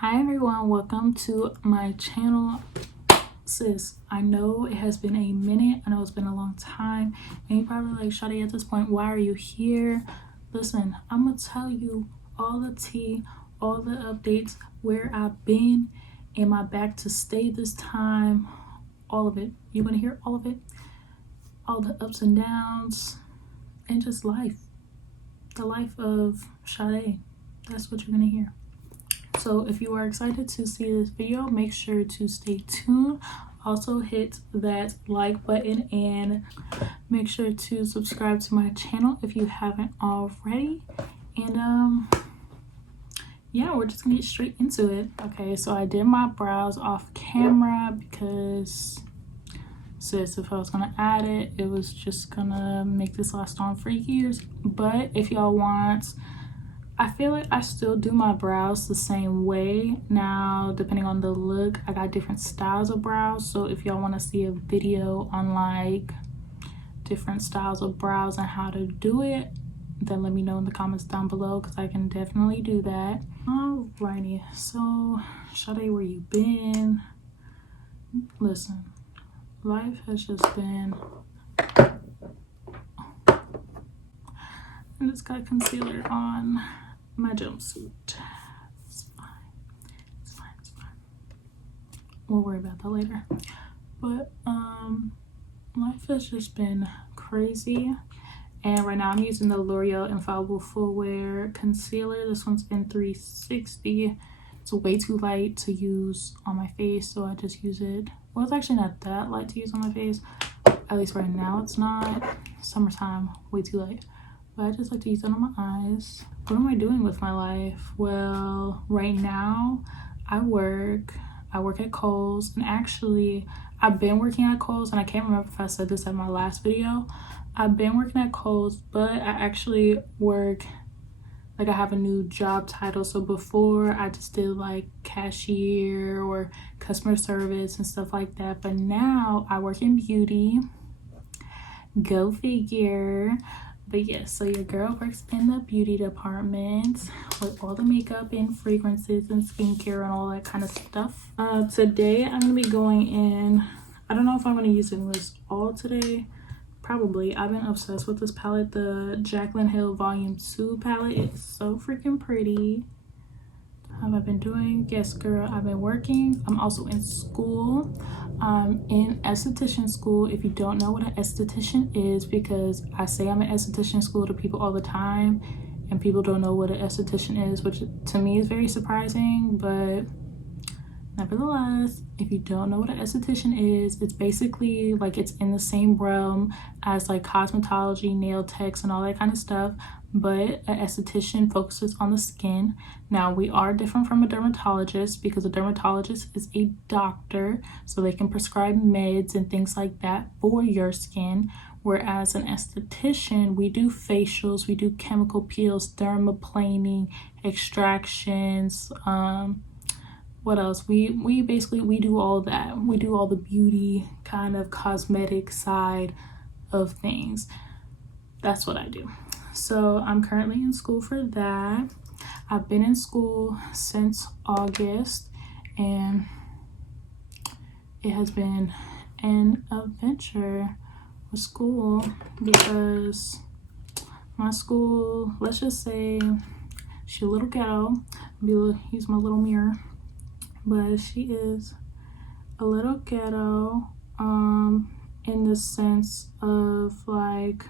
Hi everyone, welcome to my channel. Sis, I know it has been a minute, I know it's been a long time, and you're probably like, Sade, at this point, why are you here? Listen, I'm gonna tell you all the tea, all the updates, where I've been, am I back to stay this time, all of it. You're gonna hear all of it, all the ups and downs, and just life, the life of Sade. That's what you're gonna hear. So if you are excited to see this video, make sure to stay tuned. Also hit that like button and make sure to subscribe to my channel if you haven't already. And yeah, we're just gonna get straight into it. Okay, so I did my brows off camera because sis, if I was gonna add it, it was just gonna make this last on for years. But if y'all want, I feel like I still do my brows the same way. Now, depending on the look, I got different styles of brows. So if y'all want to see a video on like different styles of brows and how to do it, then let me know in the comments down below because I can definitely do that. Alrighty, so Sade, where you been? Listen, life has just been... I just got concealer on my jumpsuit. It's fine. It's fine. It's fine. We'll worry about that later. But life has just been crazy. And right now I'm using the L'Oreal Infallible Full Wear Concealer. This one's in 360. It's way too light to use on my face, so I just use it. Well, it's actually not that light to use on my face. At least right now it's not. Summertime, way too light. But I just like to use it on my eyes. What am I doing with my life? Well, right now I work at Kohl's, and actually I've been working at Kohl's, and I can't remember if I said this at my last video. I've been working at Kohl's, but I actually work, like I have a new job title. So before I just did like cashier or customer service and stuff like that, but now I work in beauty. Go figure. But yes, so your girl works in the beauty department with all the makeup and fragrances and skincare and all that kind of stuff. Today I'm gonna be going in, I don't know if I'm gonna use this all today. Probably. I've been obsessed with this palette, the Jaclyn Hill Volume 2 palette. It's so freaking pretty. Have I been doing? Yes, girl, I've been working. I'm also in school. I'm in esthetician school. If you don't know what an esthetician is, because I say I'm in esthetician school to people all the time and people don't know what an esthetician is, which to me is very surprising. But nevertheless, if you don't know what an esthetician is, it's basically like it's in the same realm as like cosmetology, nail techs, and all that kind of stuff. But an esthetician focuses on the skin. Now, we are different from a dermatologist because a dermatologist is a doctor, so they can prescribe meds and things like that for your skin. Whereas an esthetician, we do facials, we do chemical peels, dermaplaning, extractions, what else? We basically do all that. We do all the beauty kind of cosmetic side of things. That's what I do. So I'm currently in school for that. I've been in school since August, and it has been an adventure with school because my school, let's just say she's a little ghetto. Use my little mirror. But she is a little ghetto in the sense of like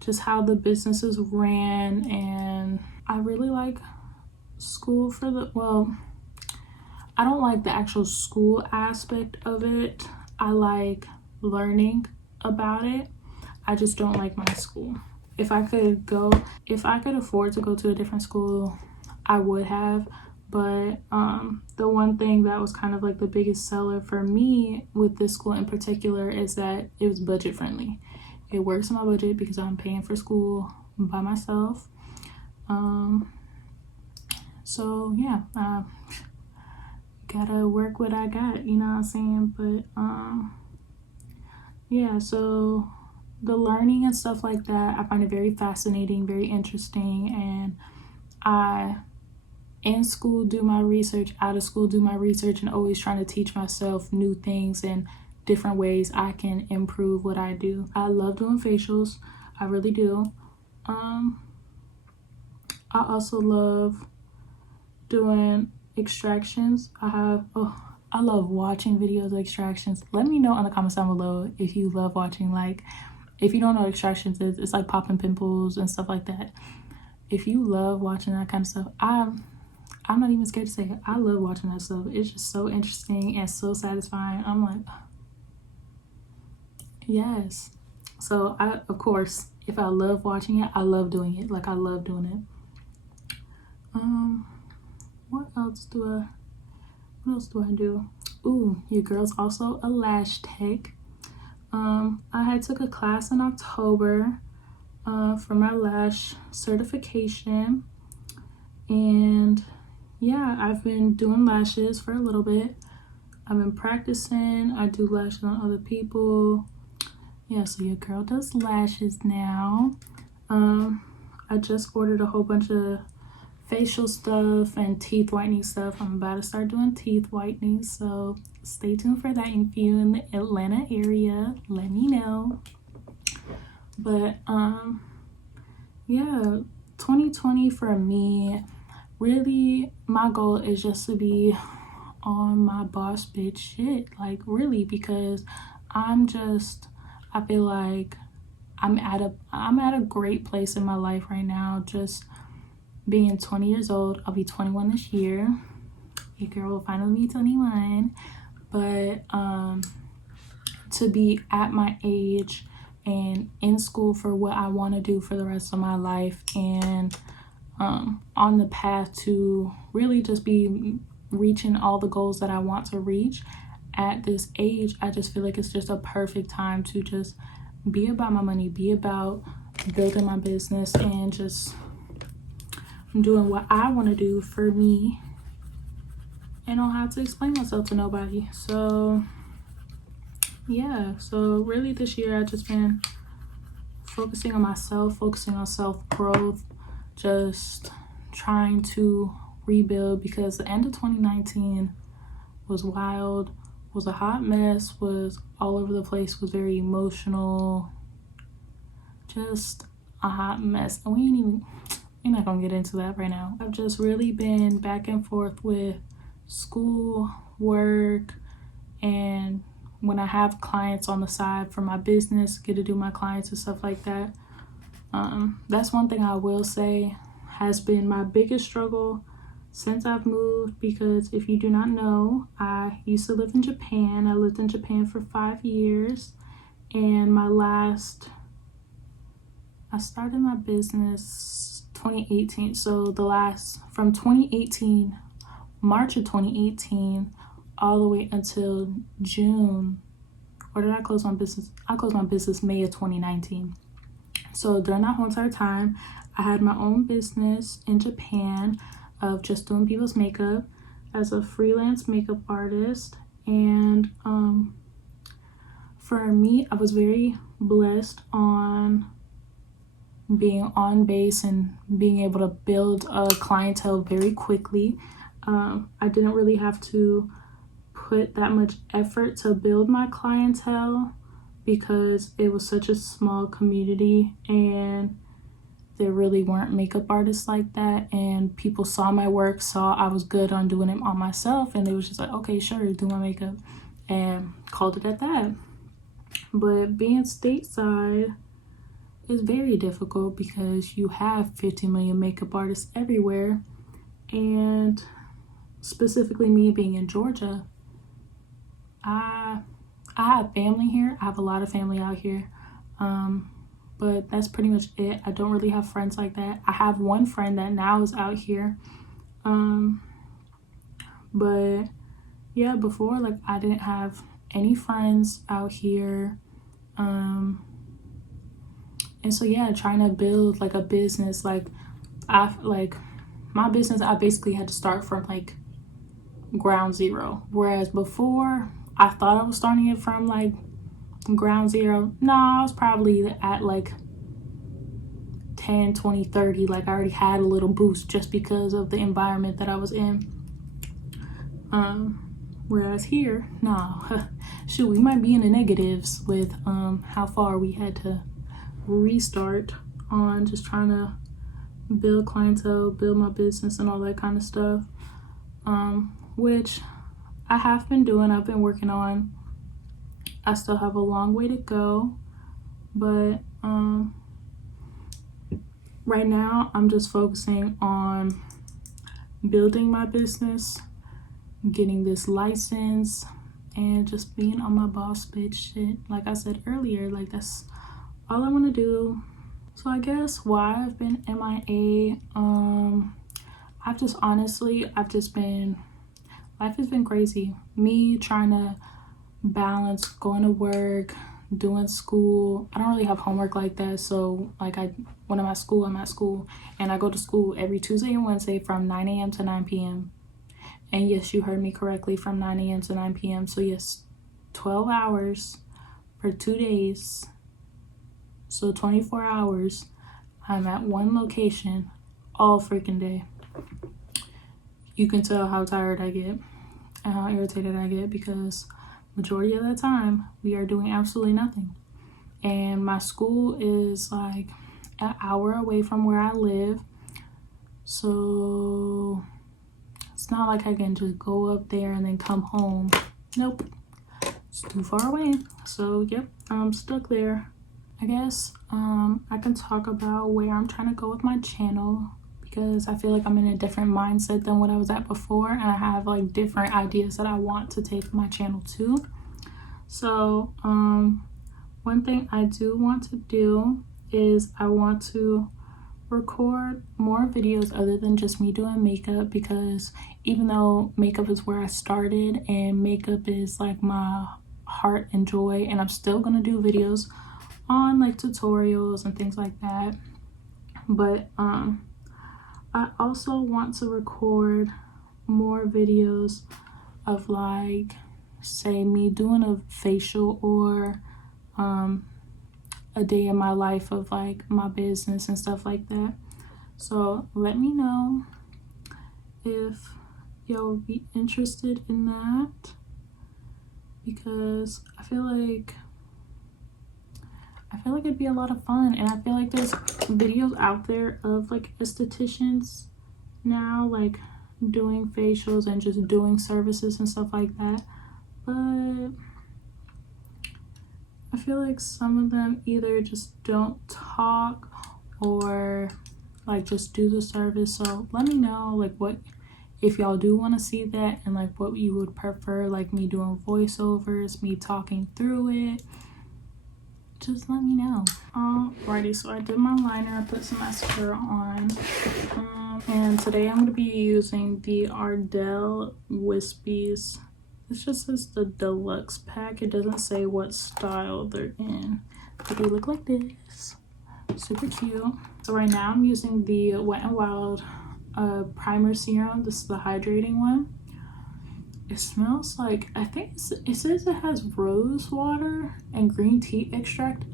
just how the businesses ran. And I really like school for the, well, I don't like the actual school aspect of it. I like learning about it. I just don't like my school. If I could afford to go to a different school, I would have. But the one thing that was kind of like the biggest seller for me with this school in particular is that it was budget friendly. It works in my budget because I'm paying for school by myself. So yeah, gotta work what I got, you know what I'm saying? But yeah, so the learning and stuff like that, I find it very fascinating, very interesting, and I in school do my research, out of school do my research, and always trying to teach myself new things and different ways I can improve what I do. I love doing facials. I really do. I also love doing extractions. I love watching videos of extractions. Let me know in the comments down below if you love watching, like, if you don't know what extractions is, it's like popping pimples and stuff like that. If you love watching that kind of stuff, I'm not even scared to say it. I love watching that stuff. It's just so interesting and so satisfying. I'm like, yes. So of course, if I love watching it, I love doing it. Like, I love doing it. What else do I do? Ooh, your girl's also a lash tech. I had took a class in October for my lash certification, and yeah, I've been doing lashes for a little bit. I've been practicing. I do lashes on other people. Yeah, so your girl does lashes now. I just ordered a whole bunch of facial stuff and teeth whitening stuff. I'm about to start doing teeth whitening, so stay tuned for that. If you're in the Atlanta area, let me know. But yeah, 2020 for me, really my goal is just to be on my boss bitch shit, like, really, because I feel like I'm at a great place in my life right now, just being 20 years old. I'll be 21 this year. Your girl will finally be 21. But to be at my age and in school for what I want to do for the rest of my life, and on the path to really just be reaching all the goals that I want to reach at this age, I just feel like it's just a perfect time to just be about my money, be about building my business, and just doing what I want to do for me, and don't have to explain myself to nobody. So yeah, so really this year I've just been focusing on myself, focusing on self-growth, just trying to rebuild, because the end of 2019 was wild, was a hot mess, was all over the place, was very emotional, just a hot mess. And we're not gonna get into that right now. I've just really been back and forth with school, work, and when I have clients on the side for my business, get to do my clients and stuff like that. That's one thing I will say has been my biggest struggle since I've moved, because if you do not know, I used to live in Japan. I lived in Japan for 5 years, and I started my business 2018. So from 2018, March of 2018, all the way until June, or did I close my business? I closed my business May of 2019. So during that whole entire time, I had my own business in Japan of just doing people's makeup as a freelance makeup artist. And for me, I was very blessed on being on base and being able to build a clientele very quickly. I didn't really have to put that much effort to build my clientele, because it was such a small community and there really weren't makeup artists like that, and people saw my work, saw I was good on doing it on myself, and they was just like, okay, sure, do my makeup, and called it at that. But being stateside is very difficult, because you have 50 million makeup artists everywhere, and specifically me being in Georgia, I have family here. I have a lot of family out here, but that's pretty much it. I don't really have friends like that. I have one friend that now is out here, but yeah, before, like, I didn't have any friends out here, and so yeah, trying to build like a business, like my business, I basically had to start from like ground zero, whereas before I thought I was starting it from like ground zero. No, I was probably at like 10, 20, 30. Like I already had a little boost just because of the environment that I was in. Whereas here, nah, shoot, we might be in the negatives with how far we had to restart on just trying to build clientele, build my business and all that kind of stuff, which I have been doing. I've been working on. I still have a long way to go, but right now I'm just focusing on building my business, getting this license, and just being on my boss bitch shit. Like I said earlier, like that's all I want to do. So I guess why I've been MIA, life has been crazy. Me trying to balance going to work, doing school. I don't really have homework like that, so like when I'm at school, and I go to school every Tuesday and Wednesday from 9 a.m. to 9 p.m. And yes, you heard me correctly, from 9 a.m. to 9 p.m. So yes, 12 hours for 2 days. So 24 hours, I'm at one location all freaking day. You can tell how tired I get and how irritated I get because majority of the time we are doing absolutely nothing. And my school is like an hour away from where I live. So it's not like I can just go up there and then come home. Nope, it's too far away. So yep, I'm stuck there. I guess I can talk about where I'm trying to go with my channel because I feel like I'm in a different mindset than what I was at before, and I have like different ideas that I want to take my channel to. So one thing I do want to do is I want to record more videos other than just me doing makeup, because even though makeup is where I started and makeup is like my heart and joy, and I'm still gonna do videos on like tutorials and things like that, but I also want to record more videos of like, say, me doing a facial or a day in my life of like my business and stuff like that. So let me know if y'all would be interested in that, because I feel like it'd be a lot of fun. And I feel like there's videos out there of like estheticians now, like doing facials and just doing services and stuff like that, but I feel like some of them either just don't talk or like just do the service. So let me know like what, if y'all do want to see that, and like what you would prefer, like me doing voiceovers, me talking through it. Just let me know. Alrighty, so I did my liner, I put some mascara on, and today I'm going to be using the Ardell Wispies. It just says the deluxe pack. It doesn't say what style they're in, but they look like this. Super cute. So right now I'm using the Wet n Wild primer serum. This is the hydrating one. It smells like, I think it says it has rose water and green tea extract.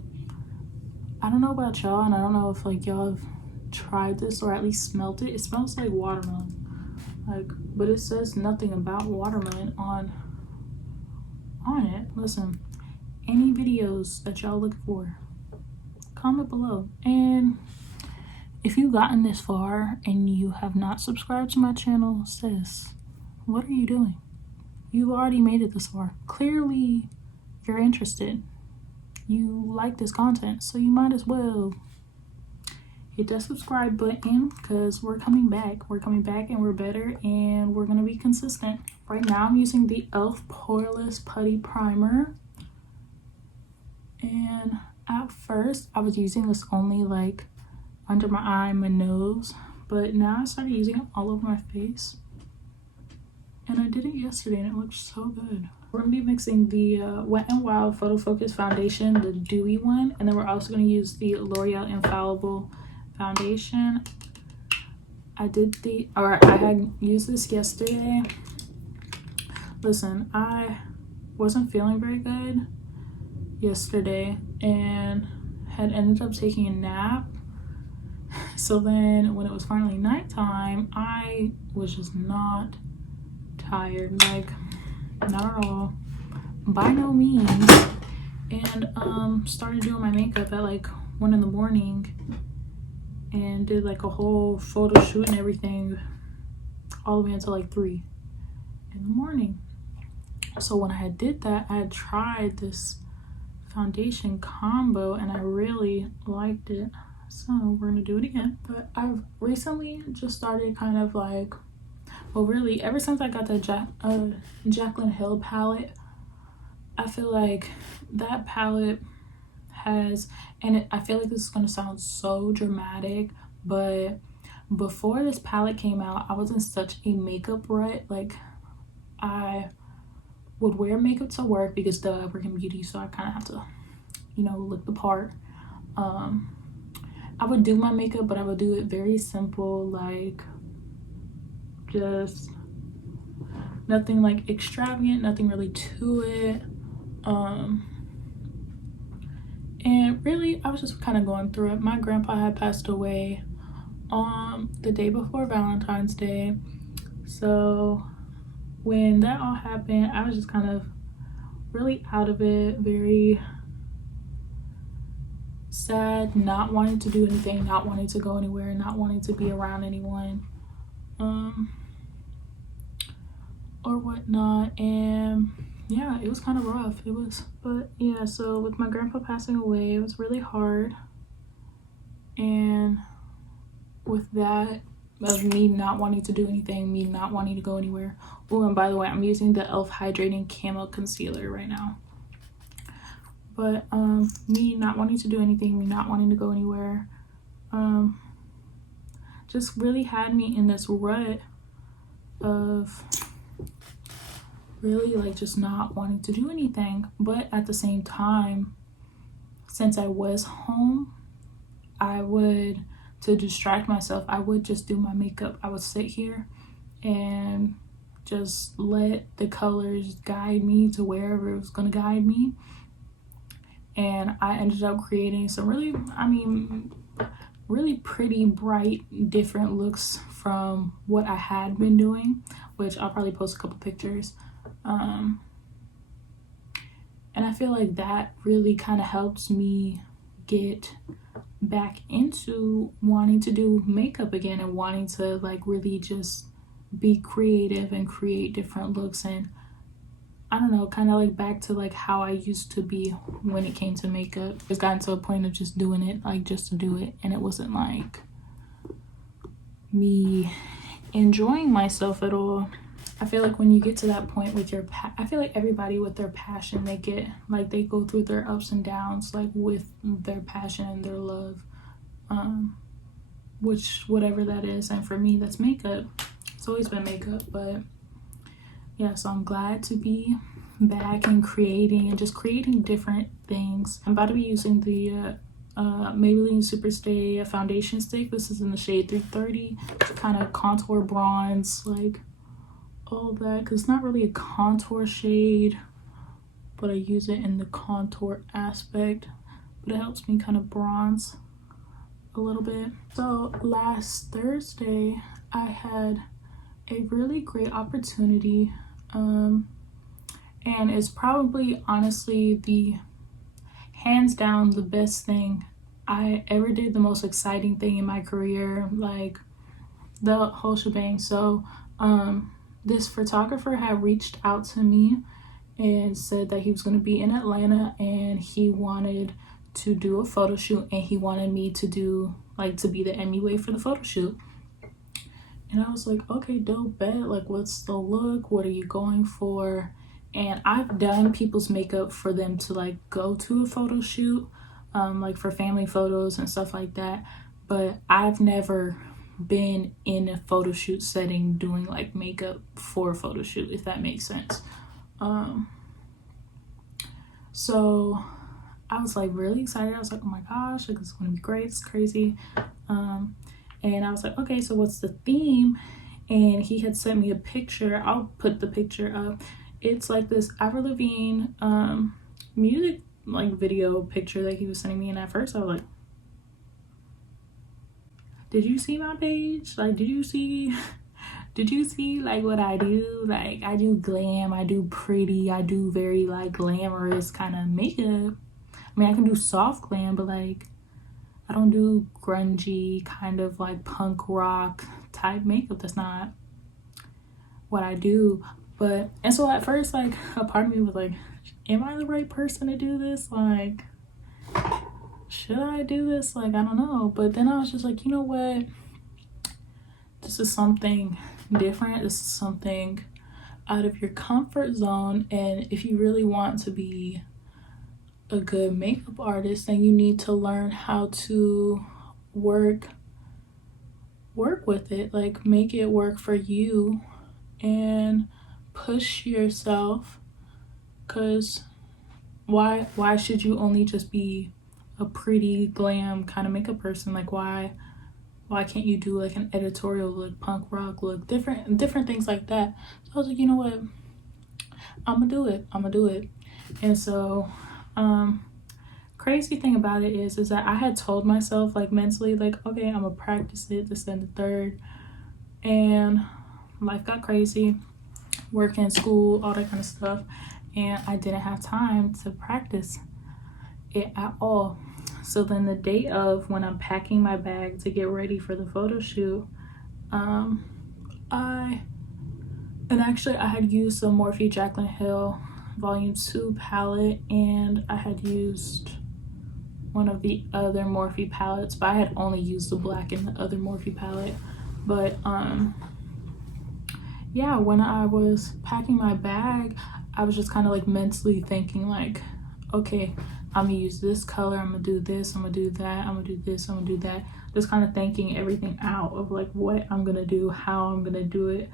I don't know about y'all, and I don't know if like y'all have tried this or at least smelled it. It smells like watermelon, like, but it says nothing about watermelon on it. Listen, any videos that y'all look for, comment below. And if you've gotten this far and you have not subscribed to my channel, sis, what are you doing? You've already made it this far. Clearly you're interested, you like this content, so you might as well hit that subscribe button, because we're coming back and we're better, and we're gonna be consistent. Right now I'm using the e.l.f. Poreless Putty Primer, and at first I was using this only like under my eye and my nose, but now I started using it all over my face. And I did it yesterday and it looked so good. We're gonna be mixing the Wet n Wild Photo Focus Foundation, the dewy one, and then we're also gonna use the L'Oreal Infallible Foundation. I had used this yesterday. Listen, I wasn't feeling very good yesterday and had ended up taking a nap. So then when it was finally nighttime, I was just not tired, like not at all, by no means. And started doing my makeup at like 1 in the morning and did like a whole photo shoot and everything all the way until like 3 in the morning. So when I did that, I had tried this foundation combo and I really liked it. So we're gonna do it again. But I've recently just started kind of like, well, really ever since I got the Jaclyn Hill palette, I feel like that palette has, and I feel like this is gonna sound so dramatic, but before this palette came out, I was in such a makeup rut. Like, I would wear makeup to work because I work in beauty, so I kind of have to, you know, look the part. I would do my makeup, but I would do it very simple, like just nothing like extravagant, nothing really to it. And really, I was just kind of going through it. My grandpa had passed away the day before Valentine's Day, so when that all happened, I was just kind of really out of it, very sad, not wanting to do anything, not wanting to go anywhere, not wanting to be around anyone or whatnot. And yeah, it was kind of rough. It was, but yeah, so with my grandpa passing away, it was really hard. And with that, of me not wanting to do anything, me not wanting to go anywhere. Oh, and by the way, I'm using the e.l.f. Hydrating Camo Concealer right now. But me not wanting to do anything, me not wanting to go anywhere, just really had me in this rut of really like just not wanting to do anything. But at the same time, since I was home, I would, to distract myself, I would just do my makeup. I would sit here and just let the colors guide me to wherever it was going to guide me. And I ended up creating some really, I mean, really pretty, bright, different looks from what I had been doing, which I'll probably post a couple pictures. And I feel like that really kind of helps me get back into wanting to do makeup again and wanting to like really just be creative and create different looks. And I don't know, kind of like back to like how I used to be when it came to makeup. It's gotten to a point of just doing it like just to do it, and it wasn't like me enjoying myself at all. I feel like when you get to that point with your I feel like everybody with their passion, they get like, they go through their ups and downs like with their passion and their love, which whatever that is. And for me, that's makeup. It's always been makeup. But yeah, so I'm glad to be back and creating and just creating different things. I'm about to be using the Maybelline Superstay foundation stick. This is in the shade 330 to kind of contour, bronze, like all that, because it's not really a contour shade, but I use it in the contour aspect. But it helps me kind of bronze a little bit. So last Thursday, I had a really great opportunity, and it's probably honestly the hands down the best thing I ever did, the most exciting thing in my career, like the whole shebang. So this photographer had reached out to me and said that he was going to be in Atlanta and he wanted to do a photo shoot, and he wanted me to do like to be the MUA for the photo shoot. And I was like, okay, dope, bet. Like, what's the look? What are you going for? And I've done people's makeup for them to like go to a photo shoot, like for family photos and stuff like that. But I've never been in a photo shoot setting doing like makeup for a photo shoot, if that makes sense. So I was like really excited. I was like, oh my gosh, like, it's gonna be great, it's crazy. And I was like, okay, so what's the theme? And he had sent me a picture. I'll put the picture up. It's like this Avril Lavigne music like video picture that he was sending me. And at first I was like, did you see my page? Like, did you see like what I do? Like, I do glam, I do pretty, I do very like glamorous kind of makeup. I mean, I can do soft glam, but like I don't do grungy kind of like punk rock type makeup. That's not what I do. But, and so at first, like, a part of me was like, am I the right person to do this? Like, should I do this? Like, I don't know. But then I was just like, you know what? This is something different. This is something out of your comfort zone. And if you really want to be a good makeup artist, then you need to learn how to work with it. Like, make it work for you and push yourself. Because why should you only just be a pretty glam kind of makeup person? Like, why can't you do like an editorial look, punk rock look, different things like that? So I was like, you know what, I'm gonna do it. And so crazy thing about it is that I had told myself, like, mentally, like, okay, I'm gonna practice it, this and the third, and life got crazy, working, school, all that kind of stuff, and I didn't have time to practice it at all. So then the day of, when I'm packing my bag to get ready for the photo shoot, I had used the Morphe Jaclyn Hill Volume 2 palette, and I had used one of the other Morphe palettes, but I had only used the black in the other Morphe palette. But yeah, when I was packing my bag, I was just kind of like mentally thinking like, okay, I'm gonna use this color, I'm gonna do this, I'm gonna do that, I'm gonna do this, I'm gonna do that. Just kind of thinking everything out of like what I'm gonna do, how I'm gonna do it,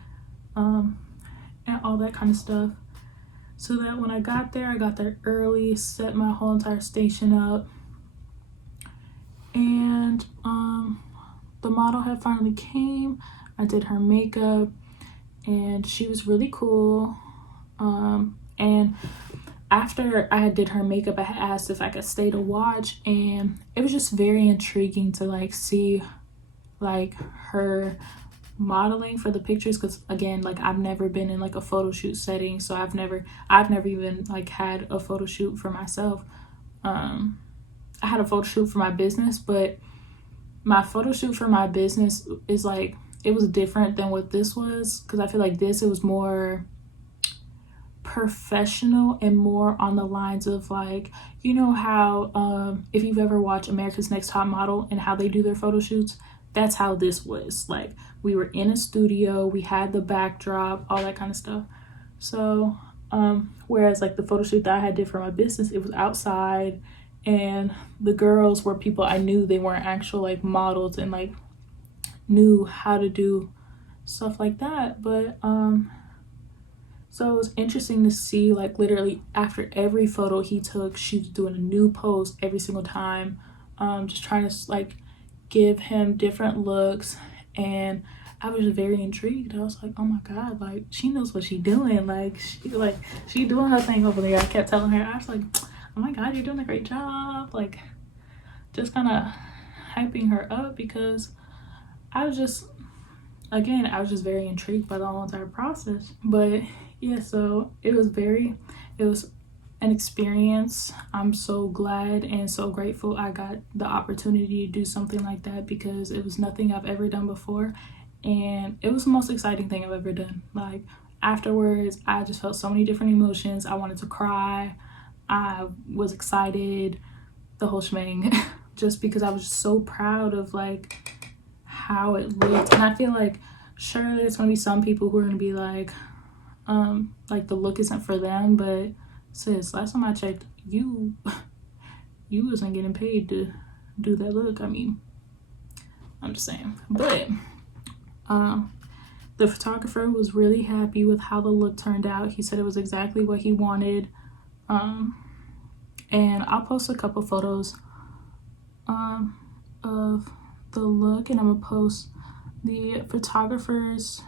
and all that kind of stuff. So that when I got there early, set my whole entire station up, and the model had finally came. I did her makeup, and she was really cool. And after I did her makeup, I had asked if I could stay to watch, and it was just very intriguing to like see like her modeling for the pictures, because again, like, I've never been in like a photo shoot setting, so I've never even like had a photo shoot for myself. I had a photo shoot for my business, but my photo shoot for my business is like, it was different than what this was, because I feel like it was more professional and more on the lines of like, you know how if you've ever watched America's Next Top Model and how they do their photo shoots, that's how this was. Like, we were in a studio, we had the backdrop, all that kind of stuff. So whereas like the photo shoot that I did for my business, it was outside, and the girls were people I knew. They weren't actual like models and like knew how to do stuff like that. But so it was interesting to see, like, literally after every photo he took, she was doing a new pose every single time, just trying to like give him different looks. And I was just very intrigued. I was like, oh my god, like, she knows what she's doing. Like, she doing her thing over there. I kept telling her, I was like, oh my god, you're doing a great job. Like, just kind of hyping her up, because I was just very intrigued by the whole entire process. But yeah, so it was an experience. I'm so glad and so grateful I got the opportunity to do something like that, because it was nothing I've ever done before, and it was the most exciting thing I've ever done. Like, afterwards, I just felt so many different emotions. I wanted to cry, I was excited, the whole shebang, just because I was just so proud of like how it looked. And I feel like surely there's gonna be some people who are gonna be like the look isn't for them, but sis, last time I checked, you wasn't getting paid to do that look. I mean, I'm just saying. But the photographer was really happy with how the look turned out. He said it was exactly what he wanted. And I'll post a couple photos of the look, and I'm gonna post the photographer's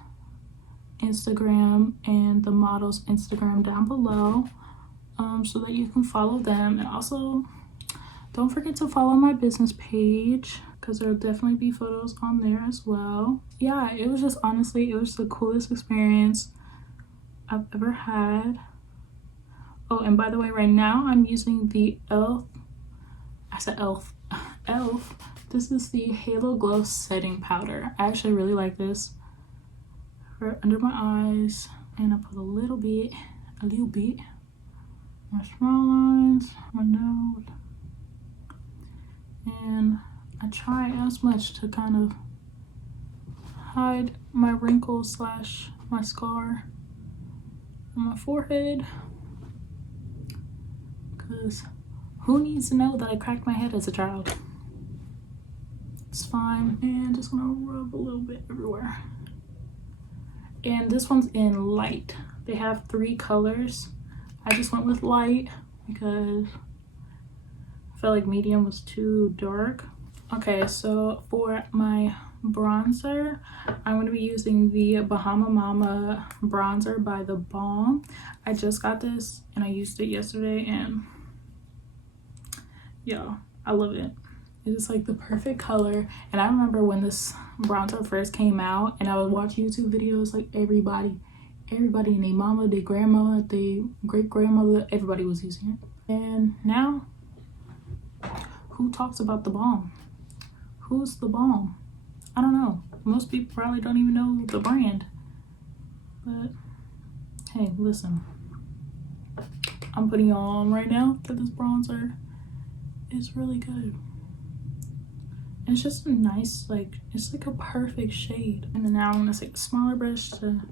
Instagram and the model's Instagram down below, so that you can follow them. And also, Don't forget to follow my business page because there'll definitely be photos on there as well. Yeah, it was just honestly, it was the coolest experience I've ever had. Oh, and by the way, right now I'm using the elf. This is the Halo Glow setting powder. I actually really like this for under my eyes, and I put a little bit my small lines, my nose, and I try as much to kind of hide my wrinkles slash my scar on my forehead, because who needs to know that I cracked my head as a child? It's fine. And just gonna rub a little bit everywhere. And this one's in light. They have 3 colors. I just went with light because I felt like medium was too dark. Okay, so for my bronzer, I'm going to be using the Bahama Mama bronzer by The Balm. I just got this and I used it yesterday, and yeah, I love it. It's like the perfect color. And I remember when this bronzer first came out and I would watch YouTube videos, like everybody and their mama, their grandma, their great grandmother, everybody was using it. And now, who talks about The Balm? Who's The Balm? I don't know. Most people probably don't even know the brand. But hey, listen, I'm putting on right now that this bronzer is really good. And it's just a nice, like, it's like a perfect shade. And then now I'm gonna take a smaller brush to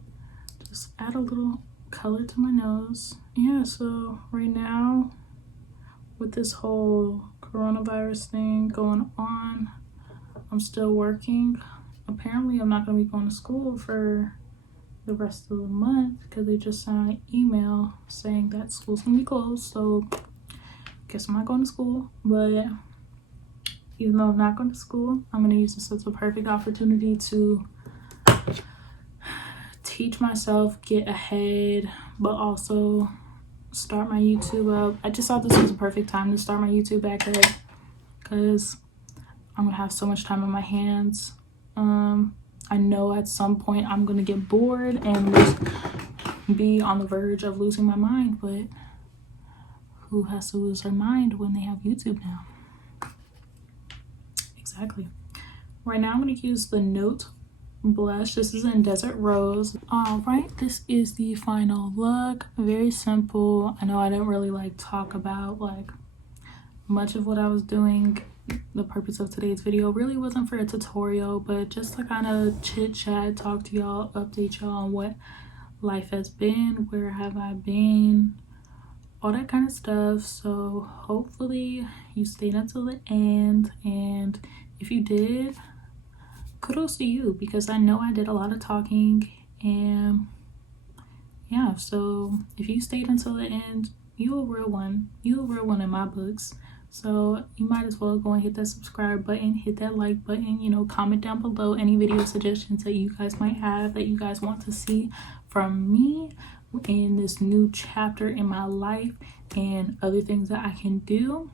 just add a little color to my nose. Yeah, so right now with this whole coronavirus thing going on, I'm still working. Apparently I'm not gonna be going to school for the rest of the month because they just sent an email saying that school's gonna be closed. So guess I'm not going to school. But even though I'm not going to school, I'm gonna use this as a perfect opportunity to teach myself, get ahead, but also start my YouTube up. I just thought this was a perfect time to start my YouTube back up because I'm gonna have so much time on my hands. I know at some point I'm gonna get bored and just be on the verge of losing my mind, but who has to lose their mind when they have YouTube now? Exactly. Right now I'm gonna use the Note blush. This is in Desert Rose. All right, this is the final look. Very simple. I know I didn't really like talk about like much of what I was doing. The purpose of today's video really wasn't for a tutorial, but just to kind of chit chat, talk to y'all, update y'all on what life has been, where have I been, all that kind of stuff. So hopefully you stayed until the end, and if you did, kudos to you, because I know I did a lot of talking. And yeah, so if you stayed until the end, you a real one. You a real one in my books. So you might as well go and hit that subscribe button, hit that like button, you know, comment down below any video suggestions that you guys might have, that you guys want to see from me in this new chapter in my life, and other things that I can do.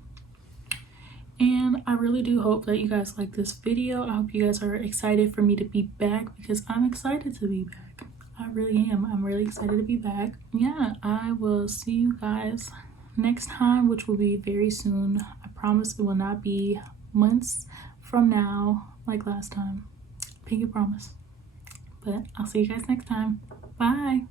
And I really do hope that you guys like this video. I hope you guys are excited for me to be back, because I'm excited to be back. I really am. I'm really excited to be back. Yeah, I will see you guys next time, which will be very soon. I promise it will not be months from now like last time. Pinky promise. But I'll see you guys next time. Bye.